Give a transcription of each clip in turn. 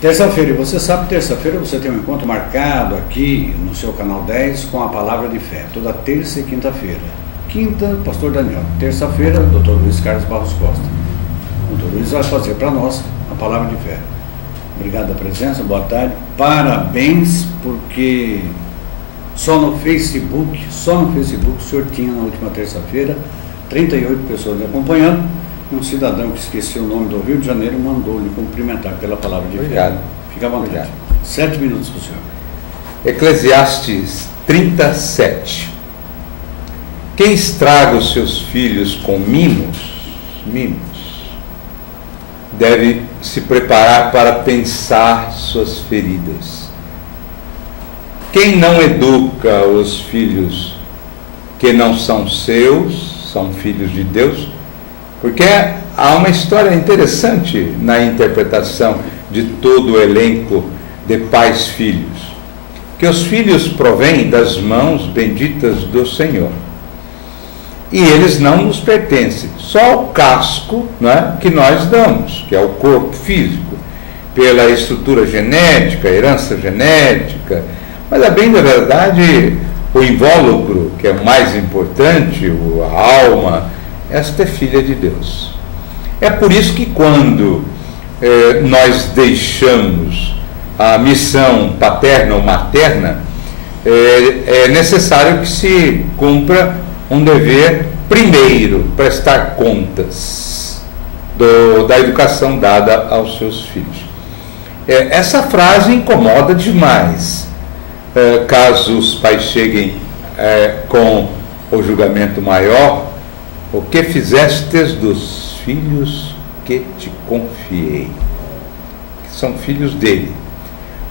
Terça-feira, e você sabe, terça-feira você tem um encontro marcado aqui no seu canal 10 com a palavra de fé, toda terça e quinta-feira. Quinta, pastor Daniel. Terça-feira, doutor Luiz Carlos Barros Costa. O doutor Luiz vai fazer para nós a palavra de fé. Obrigado pela presença, boa tarde. Parabéns, porque só no Facebook, o senhor tinha na última terça-feira 38 pessoas lhe acompanhando. Um cidadão que esqueceu o nome do Rio de Janeiro mandou lhe cumprimentar pela palavra de Obrigado. fé. Fica à vontade. Obrigado. 7 minutos para o senhor. Eclesiastes 37. Quem estraga os seus filhos com mimos, deve se preparar para pensar suas feridas. Quem não educa os filhos que não são seus, são filhos de Deus, porque há uma história interessante na interpretação de todo o elenco de pais filhos, que os filhos provêm das mãos benditas do Senhor, e eles não nos pertencem, só o casco, né, que nós damos, que é o corpo físico, pela estrutura genética, herança genética, mas a bem da verdade, o invólucro, que é o mais importante, a alma, esta é filha de Deus. É por isso que quando nós deixamos a missão paterna ou materna, é necessário que se cumpra um dever, primeiro, prestar contas da educação dada aos seus filhos. Essa frase incomoda demais, caso os pais cheguem com o julgamento maior: o que fizestes dos filhos que te confiei, que são filhos dele.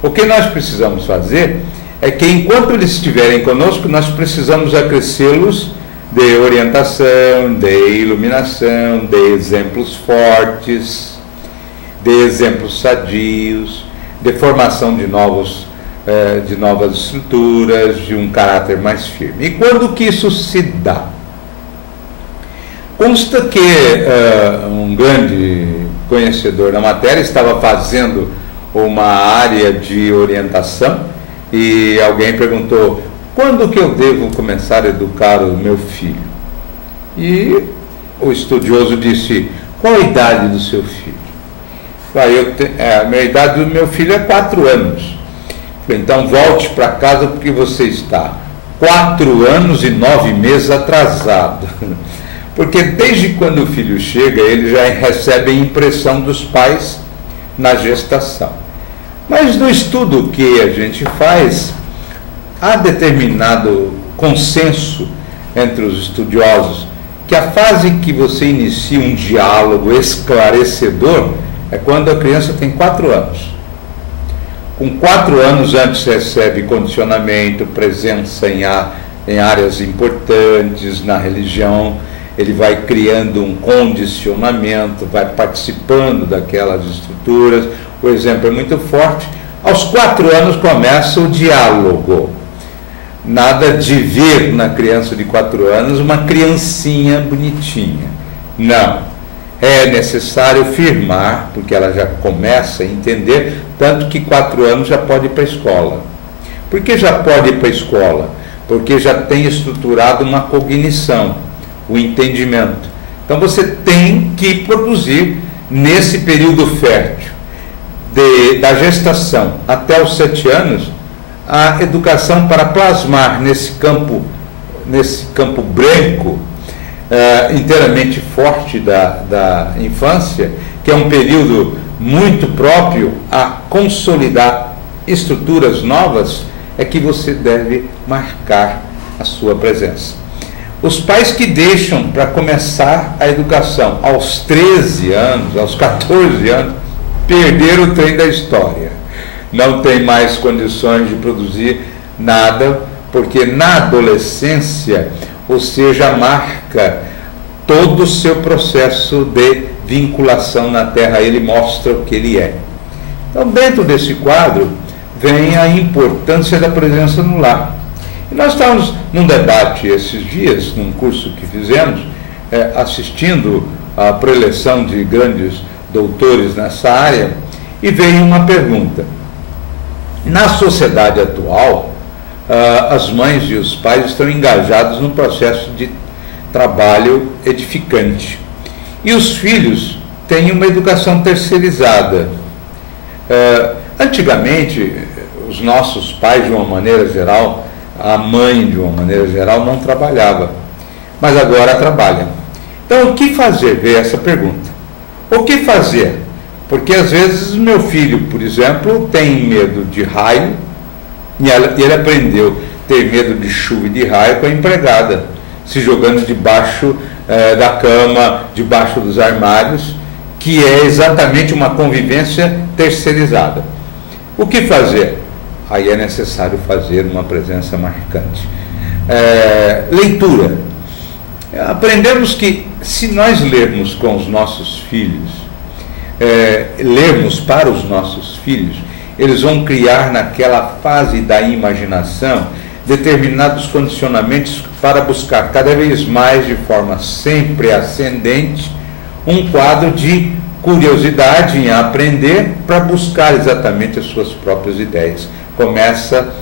O que nós precisamos fazer é que, enquanto eles estiverem conosco, nós precisamos acrescê-los de orientação, de iluminação, de exemplos fortes, de exemplos sadios, de formação de novas estruturas, de um caráter mais firme. E quando que isso se dá? Consta que um grande conhecedor da matéria estava fazendo uma área de orientação e alguém perguntou: quando que eu devo começar a educar o meu filho? E o estudioso disse: qual a idade do seu filho? A minha idade do meu filho é 4 anos. Então volte para casa porque você está 4 anos e 9 meses atrasado. Porque desde quando o filho chega, ele já recebe a impressão dos pais na gestação. Mas no estudo que a gente faz, há determinado consenso entre os estudiosos que a fase que você inicia um diálogo esclarecedor é quando a criança tem 4 anos. Com 4 anos antes recebe condicionamento, presença em áreas importantes na religião, ele vai criando um condicionamento, vai participando daquelas estruturas. O exemplo é muito forte. Aos 4 anos começa o diálogo. Nada de ver na criança de 4 anos uma criancinha bonitinha. Não. É necessário firmar, porque ela já começa a entender, tanto que 4 anos já pode ir para a escola. Por que já pode ir para a escola? Porque já tem estruturado uma cognição, o entendimento. Então você tem que produzir, nesse período fértil, da gestação até os 7 anos, a educação para plasmar nesse campo branco, inteiramente forte da infância, que é um período muito próprio a consolidar estruturas novas, é que você deve marcar a sua presença. Os pais que deixam para começar a educação aos 13 anos, aos 14 anos, perderam o trem da história. Não tem mais condições de produzir nada, porque na adolescência, ou seja, marca todo o seu processo de vinculação na Terra, ele mostra o que ele é. Então, dentro desse quadro, vem a importância da presença no lar. E nós estávamos num debate esses dias, num curso que fizemos, assistindo a preleção de grandes doutores nessa área, e veio uma pergunta. Na sociedade atual, as mães e os pais estão engajados num processo de trabalho edificante. E os filhos têm uma educação terceirizada. Antigamente, os nossos pais, de uma maneira geral, a mãe, de uma maneira geral, não trabalhava, mas agora trabalha. Então, o que fazer? Veio essa pergunta. O que fazer? Porque, às vezes, meu filho, por exemplo, tem medo de raio, e ele aprendeu a ter medo de chuva e de raio com a empregada, se jogando debaixo da cama, debaixo dos armários, que é exatamente uma convivência terceirizada. O que fazer? Aí é necessário fazer uma presença marcante. Leitura. Aprendemos que, se nós lermos com os nossos filhos, lermos para os nossos filhos, eles vão criar naquela fase da imaginação determinados condicionamentos para buscar cada vez mais, de forma sempre ascendente, um quadro de curiosidade em aprender para buscar exatamente as suas próprias ideias. Começa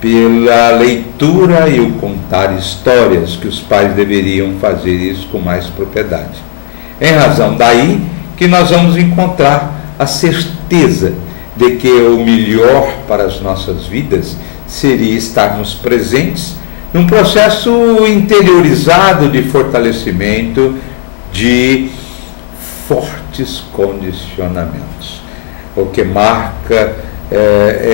pela leitura e o contar histórias, que os pais deveriam fazer isso com mais propriedade. Em razão daí que nós vamos encontrar a certeza de que o melhor para as nossas vidas seria estarmos presentes num processo interiorizado de fortalecimento de fortes condicionamentos. O que marca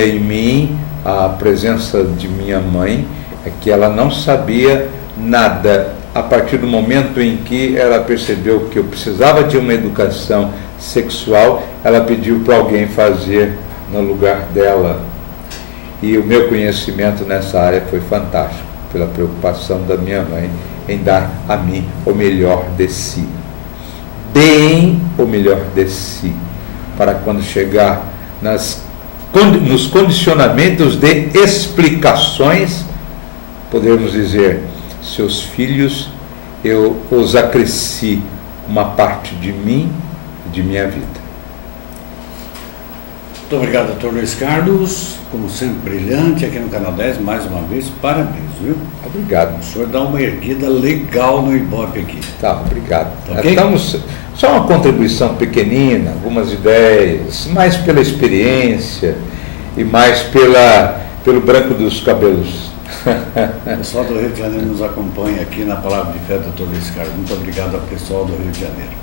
em mim a presença de minha mãe é que ela não sabia nada. A partir do momento em que ela percebeu que eu precisava de uma educação sexual, ela pediu para alguém fazer no lugar dela. E o meu conhecimento nessa área foi fantástico, pela preocupação da minha mãe em dar a mim o melhor de si. Deem o melhor de si, para quando chegar nos condicionamentos de explicações, podermos dizer: seus filhos, eu os acresci uma parte de mim e de minha vida. Muito obrigado, doutor Luiz Carlos, como sempre brilhante aqui no Canal 10, mais uma vez, parabéns, viu? Obrigado. O senhor dá uma erguida legal no Ibope aqui. Tá, obrigado. Tá, okay? Estamos, só uma contribuição pequenina, algumas ideias, mais pela experiência e mais pelo branco dos cabelos. O pessoal do Rio de Janeiro nos acompanha aqui na Palavra de Fé, doutor Luiz Carlos. Muito obrigado ao pessoal do Rio de Janeiro.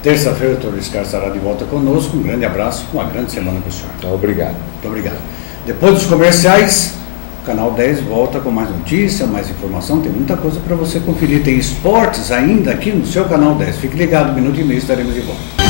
Terça-feira, o doutor Luiz Carlos estará de volta conosco. Um grande abraço, uma grande semana para o senhor. Obrigado. Muito obrigado. Depois dos comerciais, o Canal 10 volta com mais notícia, mais informação. Tem muita coisa para você conferir. Tem esportes ainda aqui no seu Canal 10. Fique ligado, 1 minuto e meio estaremos de volta.